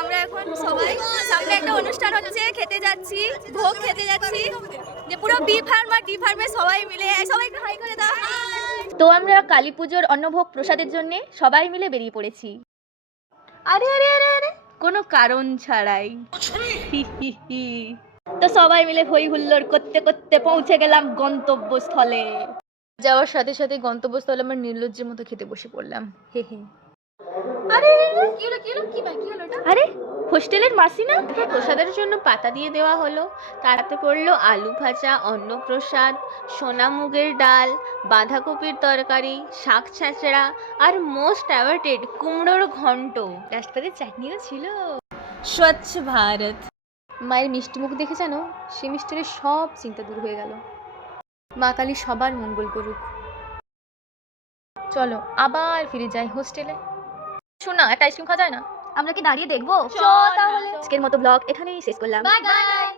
আমরা এখন সবাই সামনে একটা অনুষ্ঠান হচ্ছে, খেতে যাচ্ছি, ভোগ খেতে যাচ্ছি, যে পুরো বি ফার্ম আর ডি ফার্মে সবাই মিলে, সবাই একটু হাই করে দাও। তো আমরা কালী পুজোর অন্নভোগ প্রসাদের জন্য সবাই মিলে বেরিয়ে পড়েছি। আরে আরে আরে আরে কোনো কারণ ছাড়াই। তো সবাই মিলে হই হুল্লোড় করতে করতে পৌঁছে গেলাম গন্তব্যস্থলে। যাওয়ার সাথে সাথে গন্তব্যস্থলে আমরা নির্লজ্জের মতো খেতে বসে পড়লাম। হে হে। আরে কি হলো কি হলো কি ভাই কি হলো এটা? আরে হোস্টেলের মাসি না? প্রসাদের জন্য পাতা দিয়ে দেওয়া হলো, তাতে পড়লো আলু ভাজা, অন্নপ্রসাদ, সোনা মুগের ডাল, বাঁধাকপির তরকারি, শাক ছাঁচড়া আর মোস্ট অ্যাওয়ার্টেড কুমড়োর ঘন্ট, রাষ্ট্রপতি চাটনিও ছিল। স্বচ্ছ ভারত। মায়ের মিষ্টি মুখ দেখে জানো, সে মিষ্টির সব চিন্তা দূর হয়ে গেল। মা কালী সবার মঙ্গল করুক। চলো আবার ফিরে যাই হোস্টেলে। শোনা, একটা আইসক্রিম খাওয়া যায় না? আমরা কি দাঁড়িয়ে দেখবো? আজকের মতো ব্লগ এখানেই শেষ করলাম। Bye bye.